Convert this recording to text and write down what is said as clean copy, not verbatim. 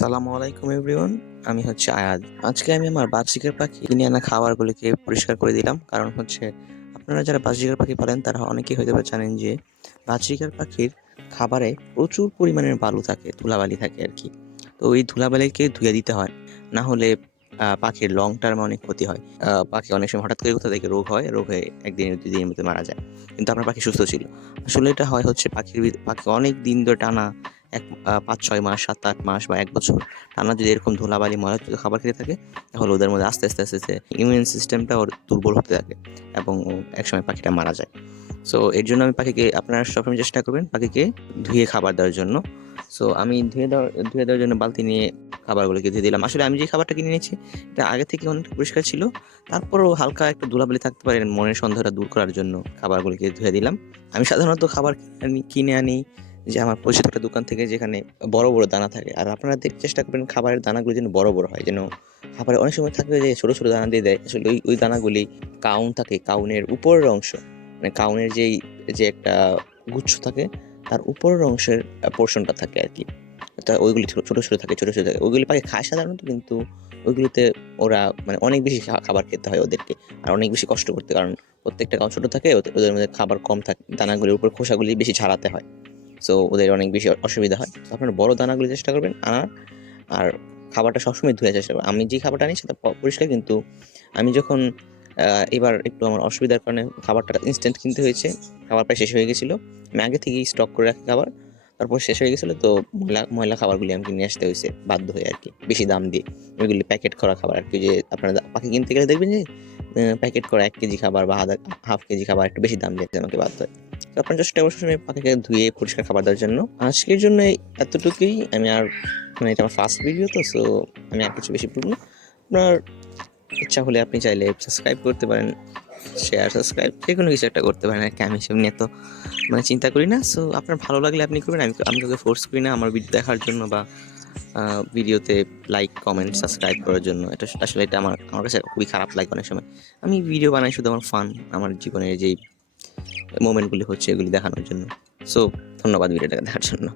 সালামু আলাইকুম এভরিওয়ান। আমি হচ্ছে আয়াদ। আজকে আমি আমার বাজরিকার পাখি কিনে আনা খাবারগুলিকে পরিষ্কার করে দিলাম। কারণ হচ্ছে আপনারা যারা বাজরিকার পাখি পালেন তারা অনেকেই হয়তোবা জানেন যে বাজরিকার পাখির খাবারে প্রচুর পরিমাণের বালু থাকে, ধুলাবালি থাকে আরকি। তো এই ধুলাবালিকে ধুয়ে দিতে হয়। না হলে পাখির লং টার্মে অনেক ক্ষতি হয়। পাখি অনেক সময় হঠাৎ করে কোথা থেকে রোগ হয়, রোগ হয়ে ১ দিন ২ দিনের মধ্যে মারা যায়। কিন্তু আপনার পাখি সুস্থ ছিল। আসলে এটা হয় হচ্ছে পাখি অনেক দিন ধরে টানা ৫-৬ মাস, ৭-৮ মাস বা ১ বছর টানা যদি এরকম ধুলাবালি ময়লাযুক্ত খাবার খেতে থাকে, তাহলে ওদের মধ্যে আস্তে আস্তে ইমিউন সিস্টেমটা ওর দুর্বল হতে থাকে এবং একসময় পাখিটা মারা যায়। সো এর জন্য আমি পাখিকে আপনারা সবসময় চেষ্টা করবেন পাখিকে ধুয়ে খাবার দেওয়ার জন্য। সো আমি ধুয়ে দেওয়ার জন্য বালতি নিয়ে খাবারগুলোকে ধুয়ে দিলাম। আসলে আমি যে খাবারটা কিনে এনেছি এটা আগে থেকে অনেকটা পরিষ্কার ছিল। তারপরেও হালকা একটু ধুলাবালি থাকতে পারে, মনের সন্দেহটা দূর করার জন্য খাবারগুলিকে ধুয়ে দিলাম। আমি সাধারণত খাবার কিনে আনি যে আমার পরিচিত একটা দোকান থেকে, যেখানে বড় দানা থাকে। আর আপনারা চেষ্টা করবেন খাবারের দানাগুলো যেন বড় হয়। যেন খাবারে অনেক সময় থাকে যে ছোট দানা দিয়ে দেয়। আসলে ওই দানাগুলি কাউন থাকে, কাউনের উপরের অংশ, মানে কাউনের যে একটা গুচ্ছ থাকে তার উপরের অংশের পোরশনটা থাকে আরকি। তা ওইগুলি ছোট থাকে। ওইগুলি পাখি খায় সাধারণত, কিন্তু ওইগুলিতে ওরা মানে অনেক বেশি খাবার খেতে হয় ওদেরকে। আর অনেক বেশি কষ্ট করতে, কারণ প্রত্যেকটা কাউন ছোট থাকে, ওদের মধ্যে খাবার কম থাকে। দানাগুলির উপর খোসাগুলি বেশি ছাড়াতে হয়। সো ওদের অনেক বেশি অসুবিধা হয়। তো আপনারা বড় দানাগুলো চেষ্টা করবেন আনার। আর খাবারটা সবসময় ধুয়ে চেষ্টা করবেন। আমি যে খাবারটা আনি সেটা পরিষ্কার, কিন্তু আমি যখন আ এবার একটু আমার অসুবিধার কারণে খাবারটা ইনস্ট্যান্ট কিনতে হয়েছে। খাবার প্রায় শেষ হয়ে গেছিল। আমি আগে থেকেই স্টক করে রাখি খাবার। তারপর শেষ হয়ে গেছিল, তো ময়লা খাবারগুলি আমাকে নিয়ে আসতে হইছে বাধ্য হয়ে আরকি, বেশি দাম দিয়ে। ওইগুলি প্যাকেট করা খাবার আরকি, যে আপনারা পাখি কিনতে গেলে দেখবেন যে প্যাকেট করা ১ কেজি খাবার বা হাফ কেজি খাবার একটু বেশি দাম দিয়ে আমাকে বাধ্য হয়। তো আপনার চেষ্টা করব সবসময় পাখিকে ধুয়ে পরিষ্কার খাবার দেওয়ার জন্য। আজকের জন্য এতটুকুই। আমি আর মানে এটা আমার ফার্স্ট ভিডিও, তো সো আমি আর কিছু বেশি বলব না। আপনার ইচ্ছা হলে আপনি চাইলে সাবস্ক্রাইব করতে পারেন, সাবস্ক্রাইব যেকোনো কিছু একটা করতে পারেন আরকি। আমি এসব নিয়ে এত মানে চিন্তা করি না। সো আপনার ভালো লাগলে আপনি করবেন। আমি কাউকে ফোর্স করি না আমার ভিডিও দেখার জন্য বা ভিডিওতে লাইক, কমেন্ট, সাবস্ক্রাইব করার জন্য। এটা আসলে আমার কাছে খুবই খারাপ লাগে অনেক সময়। আমি ভিডিও বানাই শুধু আমার ফান, আমার জীবনের যেই মোমেন্টগুলি হচ্ছে এগুলি দেখানোর জন্য। সো ধন্যবাদ ভিডিওটা দেখার জন্য।